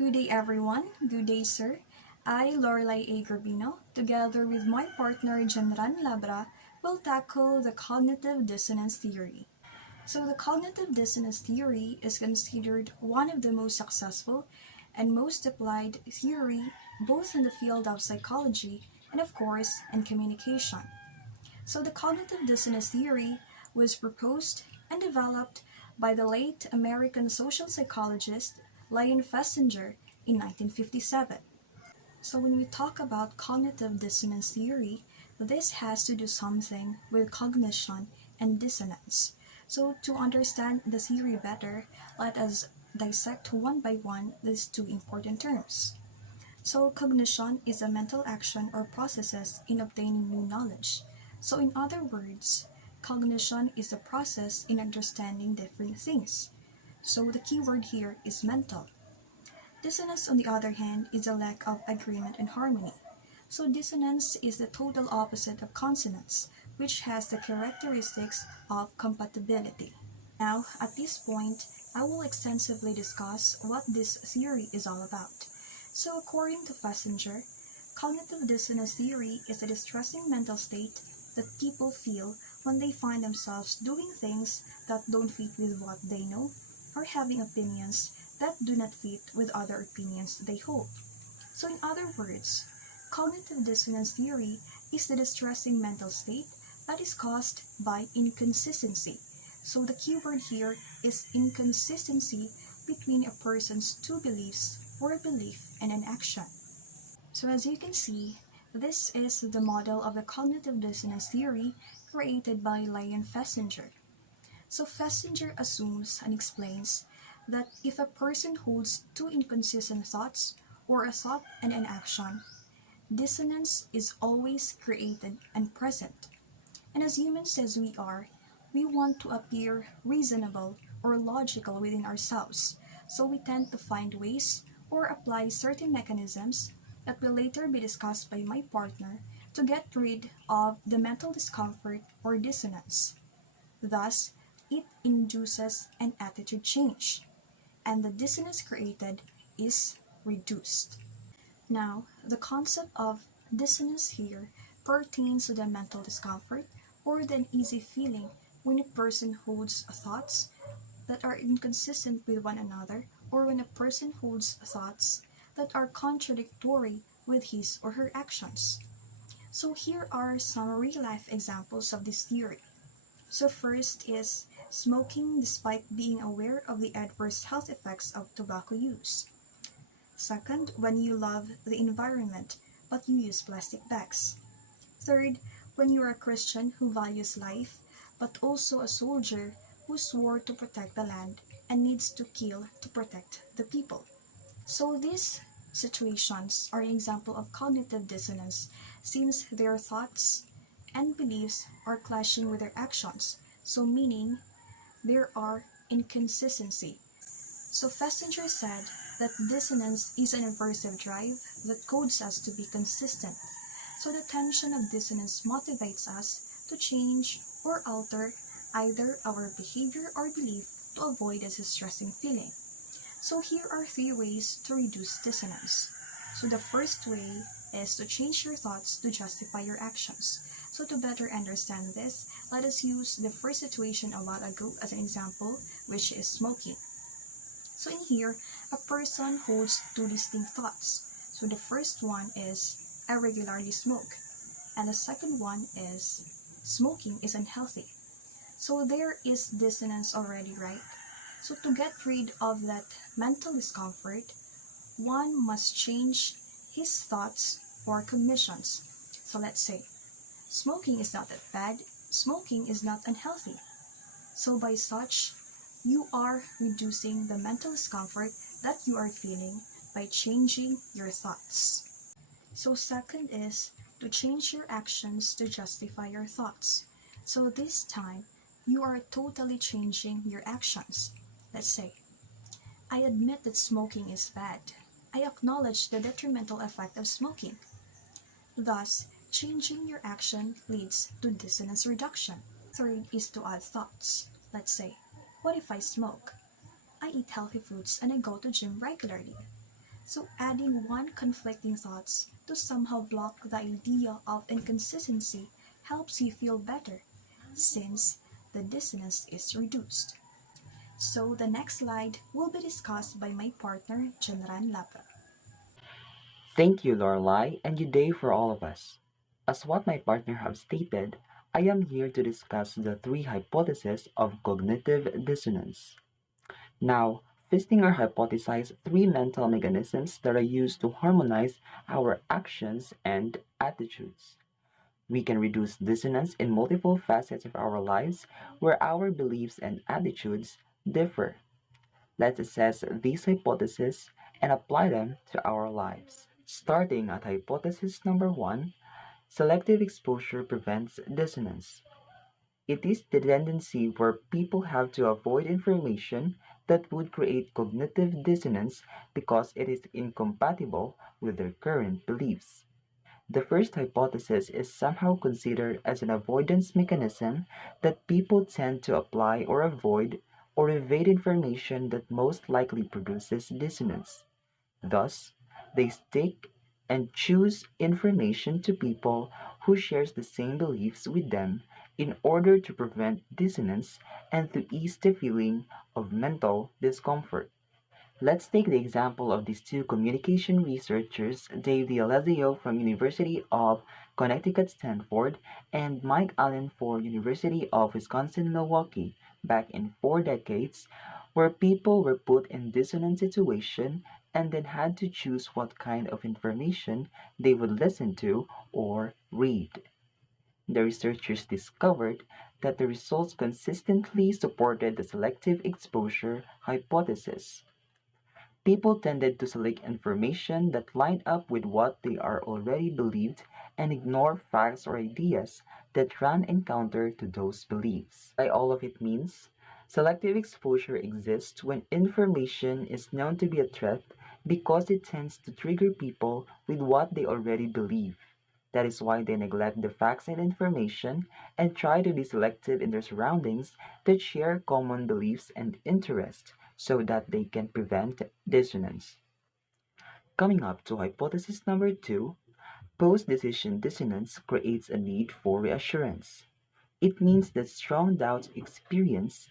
Good day everyone. Good day sir. I, Lorelai A. Garbino, together with my partner Janran Labra, will tackle the cognitive dissonance theory. So the cognitive dissonance theory is considered one of the most successful and most applied theory both in the field of psychology and of course in communication. So the cognitive dissonance theory was proposed and developed by the late American social psychologist Lyon Festinger in 1957. So when we talk about cognitive dissonance theory, this has to do something with cognition and dissonance. So to understand the theory better, let us dissect one by one these two important terms. So cognition is a mental action or processes in obtaining new knowledge. So in other words, cognition is a process in understanding different things. So the key word here is mental. Dissonance, on the other hand, is a lack of agreement and harmony. So dissonance is the total opposite of consonance, which has the characteristics of compatibility. Now, at this point, I will extensively discuss what this theory is all about. So according to Festinger, cognitive dissonance theory is a distressing mental state that people feel when they find themselves doing things that don't fit with what they know or having opinions that do not fit with other opinions they hold. So in other words, cognitive dissonance theory is the distressing mental state that is caused by inconsistency. So the key word here is inconsistency between a person's two beliefs or a belief and an action. So as you can see, this is the model of the cognitive dissonance theory created by Lyon Festinger. So Festinger assumes and explains that if a person holds two inconsistent thoughts or a thought and an action, dissonance is always created and present. And as humans as we are, we want to appear reasonable or logical within ourselves, so we tend to find ways or apply certain mechanisms that will later be discussed by my partner to get rid of the mental discomfort or dissonance. Thus, it induces an attitude change, and the dissonance created is reduced. Now, the concept of dissonance here pertains to the mental discomfort or the uneasy feeling when a person holds thoughts that are inconsistent with one another, or when a person holds thoughts that are contradictory with his or her actions. So here are some real-life examples of this theory. So first is smoking despite being aware of the adverse health effects of tobacco use. Second, when you love the environment but you use plastic bags. Third, when you are a Christian who values life but also a soldier who swore to protect the land and needs to kill to protect the people. So these situations are an example of cognitive dissonance since their thoughts and beliefs are clashing with their actions, so meaning there are inconsistency. So Festinger said that dissonance is an aversive drive that codes us to be consistent. So the tension of dissonance motivates us to change or alter either our behavior or belief to avoid this distressing feeling. So here are three ways to reduce dissonance. So the first way is to change your thoughts to justify your actions. So to better understand this, let us use the first situation a while ago as an example, which is smoking. So in here, a person holds two distinct thoughts. So the first one is, I regularly smoke. And the second one is, smoking is unhealthy. So there is dissonance already, right? So to get rid of that mental discomfort, one must change his thoughts or cognitions. So let's say, smoking is not that bad, smoking is not unhealthy. So by such, you are reducing the mental discomfort that you are feeling by changing your thoughts. So second is to change your actions to justify your thoughts. So this time, you are totally changing your actions. Let's say, I admit that smoking is bad. I acknowledge the detrimental effect of smoking. Thus, changing your action leads to dissonance reduction. Third is to add thoughts. Let's say, what if I smoke? I eat healthy foods and I go to gym regularly. So adding one conflicting thoughts to somehow block the idea of inconsistency helps you feel better, since the dissonance is reduced. So the next slide will be discussed by my partner, Janran Lapra. Thank you, Lorelai, and good day for all of us. As what my partner have stated, I am here to discuss the three hypotheses of cognitive dissonance. Now, Fistinger hypothesized three mental mechanisms that are used to harmonize our actions and attitudes. We can reduce dissonance in multiple facets of our lives where our beliefs and attitudes differ. Let's assess these hypotheses and apply them to our lives. Starting at hypothesis number one, selective exposure prevents dissonance. It is the tendency where people have to avoid information that would create cognitive dissonance because it is incompatible with their current beliefs. The first hypothesis is somehow considered as an avoidance mechanism that people tend to apply or avoid or evade information that most likely produces dissonance. Thus, they stick and choose information to people who shares the same beliefs with them in order to prevent dissonance and to ease the feeling of mental discomfort. Let's take the example of these two communication researchers, Dave D'Alessio from University of Connecticut Stanford and Mike Allen for University of Wisconsin-Milwaukee back in 4 decades, where people were put in dissonant situation and then had to choose what kind of information they would listen to or read. The researchers discovered that the results consistently supported the selective exposure hypothesis. People tended to select information that lined up with what they are already believed and ignore facts or ideas that ran in counter to those beliefs. By all of it means, selective exposure exists when information is known to be a threat because it tends to trigger people with what they already believe. That is why they neglect the facts and information and try to be selective in their surroundings that share common beliefs and interests so that they can prevent dissonance. Coming up to hypothesis number two, post-decision dissonance creates a need for reassurance. It means that strong doubts experienced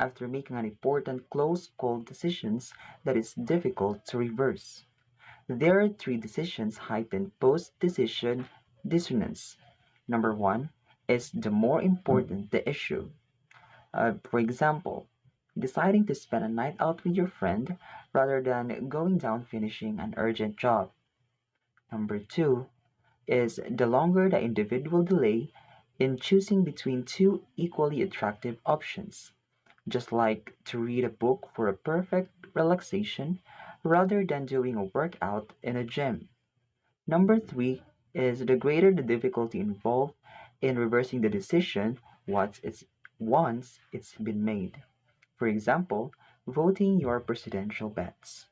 after making an important close call decisions that is difficult to reverse. There are three decisions heighten post-decision dissonance. Number one is the more important the issue. For example, deciding to spend a night out with your friend rather than going down finishing an urgent job. Number two is the longer the individual delay in choosing between two equally attractive options, just like to read a book for a perfect relaxation rather than doing a workout in a gym. Number three is the greater the difficulty involved in reversing the decision once it's been made. For example, voting your presidential bets.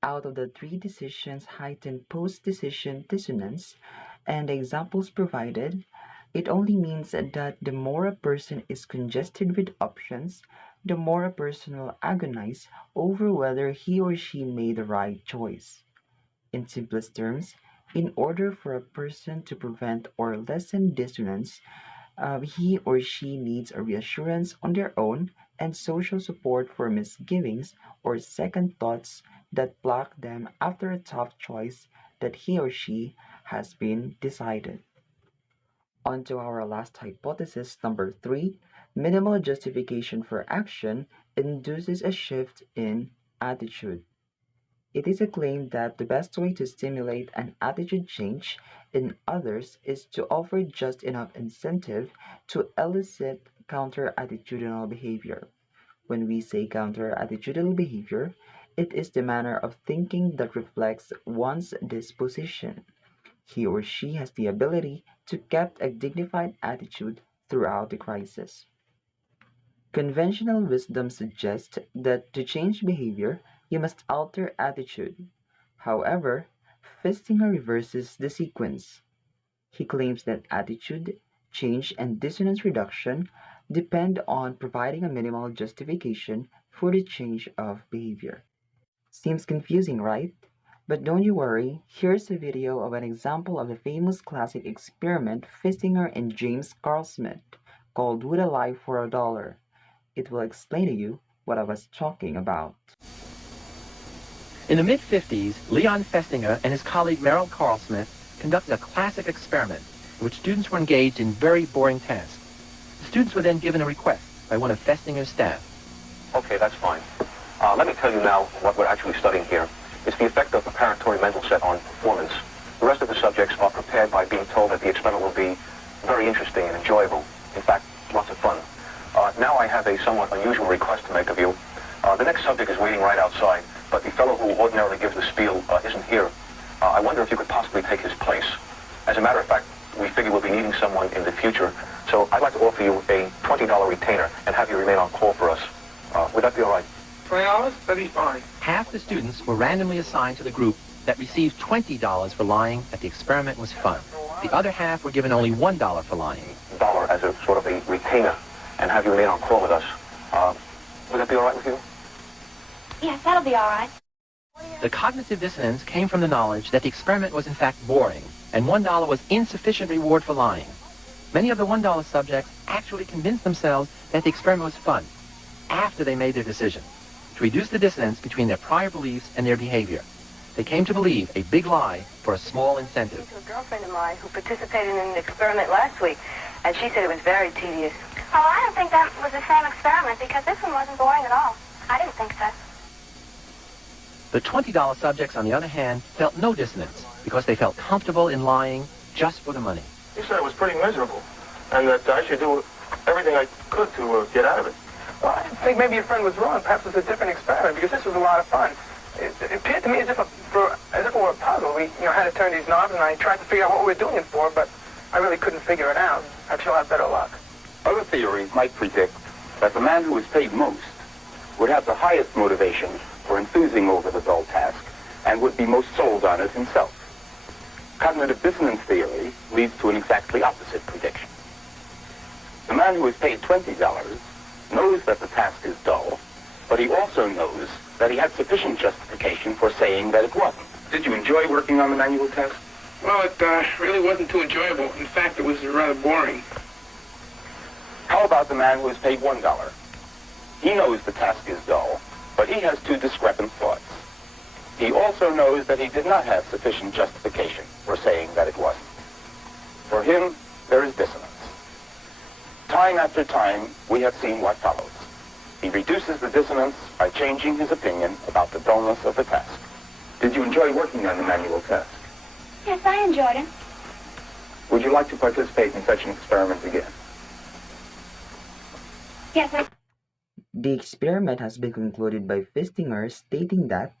Out of the three decisions heightened post-decision dissonance and the examples provided, it only means that the more a person is congested with options, the more a person will agonize over whether he or she made the right choice. In simplest terms, in order for a person to prevent or lessen dissonance, he or she needs a reassurance on their own and social support for misgivings or second thoughts that block them after a tough choice that he or she has been decided. On to our last hypothesis, number three, minimal justification for action induces a shift in attitude. It is a claim that the best way to stimulate an attitude change in others is to offer just enough incentive to elicit counter-attitudinal behavior. When we say counter-attitudinal behavior, it is the manner of thinking that reflects one's disposition. He or she has the ability to keep a dignified attitude throughout the crisis. Conventional wisdom suggests that to change behavior, you must alter attitude. However, Festinger reverses the sequence. He claims that attitude change and dissonance reduction depend on providing a minimal justification for the change of behavior. Seems confusing, right? But don't you worry, here's a video of an example of the famous classic experiment Fistinger and James Carl Smith called Would I Lie for a Dollar? It will explain to you what I was talking about. In the mid-50s, Leon Festinger and his colleague Merrill Carlsmith conducted a classic experiment in which students were engaged in very boring tasks. The students were then given a request by one of Festinger's staff. Okay, that's fine. Let me tell you now what we're actually studying here. It's the effect of preparatory mental set on performance. The rest of the subjects are prepared by being told that the experiment will be very interesting and enjoyable. In fact, lots of fun. Now I have a somewhat unusual request to make of you. The next subject is waiting right outside, but the fellow who ordinarily gives the spiel isn't here. I wonder if you could possibly take his place. As a matter of fact, we figure we'll be needing someone in the future, so I'd like to offer you a $20 retainer and have you remain on call for us. Would that be all right? $20? That'd be fine. Half the students were randomly assigned to the group that received $20 for lying that the experiment was fun. The other half were given only $1 for lying. Dollar as a sort of a retainer and have you remain on call with us. Would that be all right with you? Yes, that'll be all right. The cognitive dissonance came from the knowledge that the experiment was in fact boring, and $1 was insufficient reward for lying. Many of the $1 subjects actually convinced themselves that the experiment was fun after they made their decision, to reduce the dissonance between their prior beliefs and their behavior. They came to believe a big lie for a small incentive. To a girlfriend of mine who participated in an experiment last week, and she said it was very tedious. Oh, I don't think that was the same experiment because this one wasn't boring at all. I didn't think so. The $20 subjects, on the other hand, felt no dissonance because they felt comfortable in lying just for the money. He said it was pretty miserable, and that I should do everything I could to get out of it. Well, I think maybe your friend was wrong. Perhaps it was a different experiment because this was a lot of fun. It appeared to me as if it were a puzzle. We had to turn these knobs, and I tried to figure out what we were doing it for, but I really couldn't figure it out. I'm sure I'll have better luck. Other theories might predict that the man who was paid most would have the highest motivation for enthusing over the dull task and would be most sold on it himself. Cognitive dissonance theory leads to an exactly opposite prediction. The man who is paid $20 knows that the task is dull, but he also knows that he had sufficient justification for saying that it wasn't. Did you enjoy working on the manual test? Well, it really wasn't too enjoyable. In fact, it was rather boring. How about the man who is paid $1? He knows the task is dull, but he has two discrepant thoughts. He also knows that he did not have sufficient justification for saying that it wasn't. For him, there is dissonance. Time after time, we have seen what follows. He reduces the dissonance by changing his opinion about the dullness of the task. Did you enjoy working on the manual test? Yes, I enjoyed it. Would you like to participate in such an experiment again? Yes, I... The experiment has been concluded by Fistinger stating that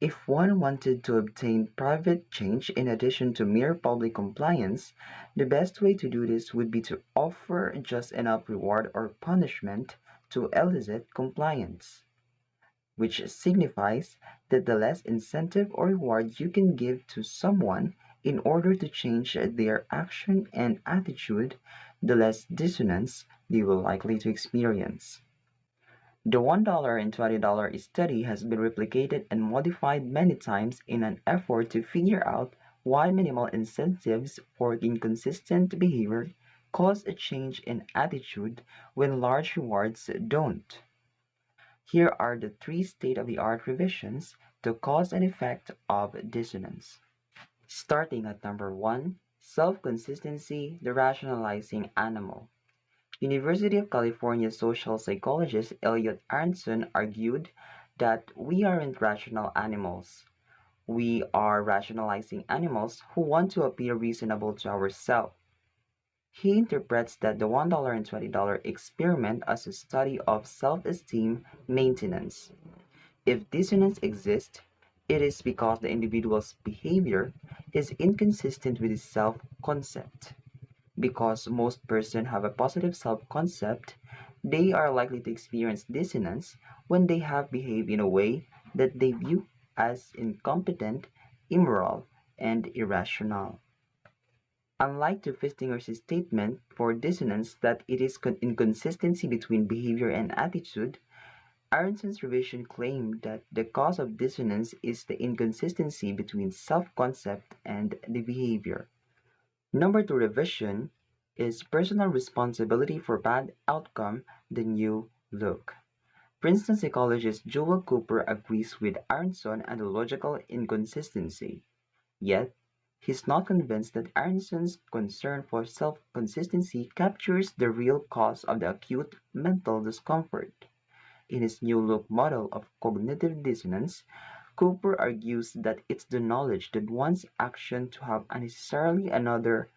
if one wanted to obtain private change in addition to mere public compliance, the best way to do this would be to offer just enough reward or punishment to elicit compliance, which signifies that the less incentive or reward you can give to someone in order to change their action and attitude, the less dissonance they will likely to experience. The $1 and $20 study has been replicated and modified many times in an effort to figure out why minimal incentives for inconsistent behavior cause a change in attitude when large rewards don't. Here are the three state-of-the-art revisions to cause and effect of dissonance. Starting at number 1, self-consistency, the rationalizing animal. University of California social psychologist Elliot Aronson argued that we aren't rational animals. We are rationalizing animals who want to appear reasonable to ourselves. He interprets that the $1 and $20 experiment as a study of self-esteem maintenance. If dissonance exists, it is because the individual's behavior is inconsistent with his self-concept. Because most persons have a positive self-concept, they are likely to experience dissonance when they have behaved in a way that they view as incompetent, immoral, and irrational. Unlike to Fistinger's statement for dissonance that it is inconsistency between behavior and attitude, Aronson's revision claimed that the cause of dissonance is the inconsistency between self-concept and the behavior. Number two revision is personal responsibility for bad outcome, the new look. Princeton psychologist Joel Cooper agrees with Aronson on the logical inconsistency. Yet, he's not convinced that Aronson's concern for self-consistency captures the real cause of the acute mental discomfort. In his New Look model of cognitive dissonance, Cooper argues that it's the knowledge that one's action to have unnecessarily another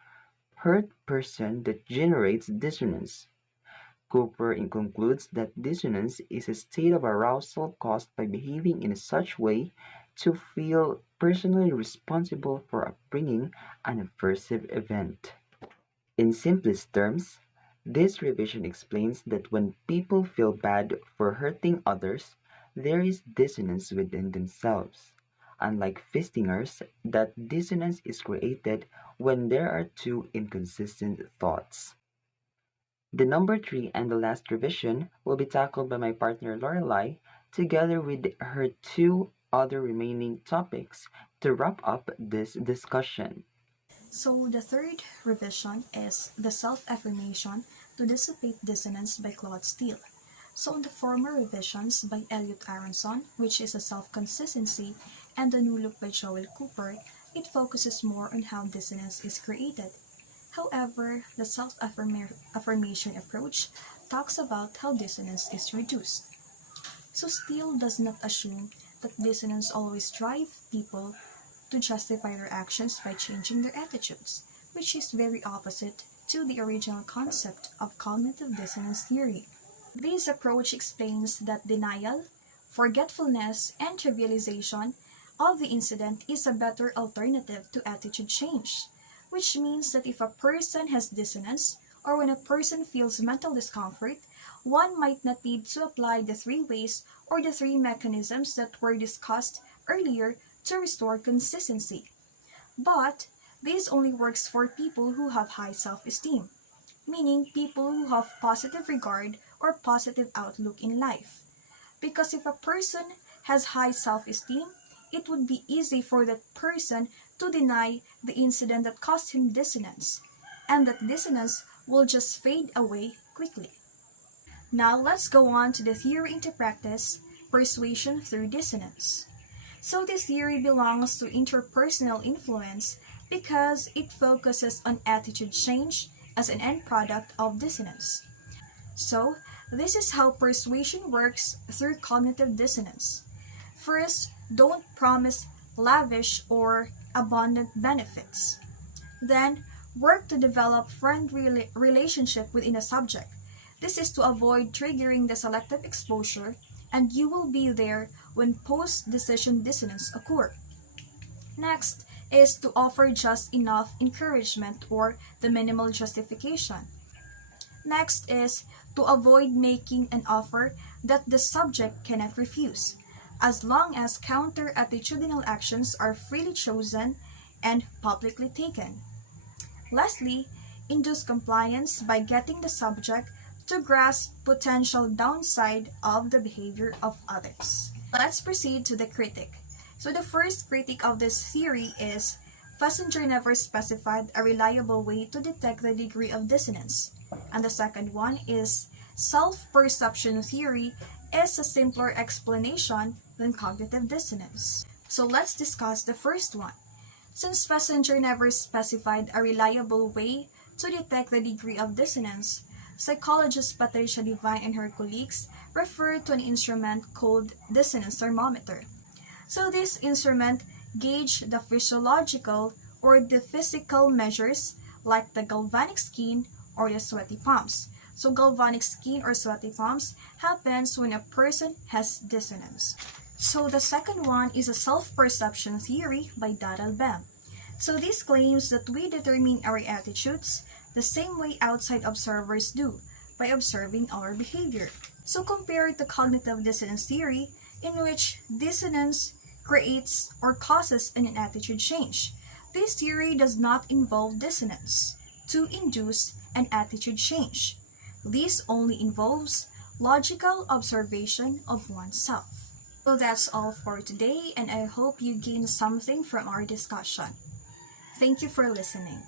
hurt person that generates dissonance. Cooper concludes that dissonance is a state of arousal caused by behaving in such way to feel personally responsible for bringing an aversive event. In simplest terms, this revision explains that when people feel bad for hurting others, there is dissonance within themselves. Unlike Fistinger's, that dissonance is created when there are two inconsistent thoughts. The number three and the last revision will be tackled by my partner Lorelai together with her two other remaining topics to wrap up this discussion. So the third revision is the self-affirmation to dissipate dissonance by Claude Steele. So in the former revisions by Elliot Aronson, which is a self-consistency, and the new look by Joel Cooper, it focuses more on how dissonance is created. However, the self-affirmation approach talks about how dissonance is reduced. So Steele does not assume that dissonance always drives people to justify their actions by changing their attitudes, which is very opposite to the original concept of cognitive dissonance theory. This approach explains that denial, forgetfulness, and trivialization of the incident is a better alternative to attitude change, which means that if a person has dissonance or when a person feels mental discomfort, one might not need to apply the three ways or the three mechanisms that were discussed earlier to restore consistency. But this only works for people who have high self-esteem, meaning people who have positive regard or positive outlook in life. Because if a person has high self-esteem, it would be easy for that person to deny the incident that caused him dissonance, and that dissonance will just fade away quickly. Now let's go on to the theory into practice, persuasion through dissonance. So this theory belongs to interpersonal influence because it focuses on attitude change as an end product of dissonance. So this is how persuasion works through cognitive dissonance. First, don't promise lavish or abundant benefits. Then, work to develop friendly relationship within a subject. This is to avoid triggering the selective exposure, and you will be there when post-decision dissonance occur. Next is to offer just enough encouragement or the minimal justification. Next is to avoid making an offer that the subject cannot refuse, as long as counter-attitudinal actions are freely chosen and publicly taken. Lastly, induce compliance by getting the subject to grasp potential downside of the behavior of others. Let's proceed to the critic. So the first critic of this theory is Fessinger never specified a reliable way to detect the degree of dissonance. And the second one is self-perception theory is a simpler explanation than cognitive dissonance. So let's discuss the first one. Since Fessinger never specified a reliable way to detect the degree of dissonance, psychologist Patricia Devine and her colleagues refer to an instrument called dissonance thermometer. So this instrument gauge the physiological or the physical measures like the galvanic skin or the sweaty palms. So galvanic skin or sweaty palms happens when a person has dissonance. So the second one is a self-perception theory by Daryl Bem. So this claims that we determine our attitudes the same way outside observers do, by observing our behavior. So compared to cognitive dissonance theory, in which dissonance creates or causes an attitude change, this theory does not involve dissonance to induce an attitude change. This only involves logical observation of oneself. So that's all for today, and I hope you gained something from our discussion. Thank you for listening.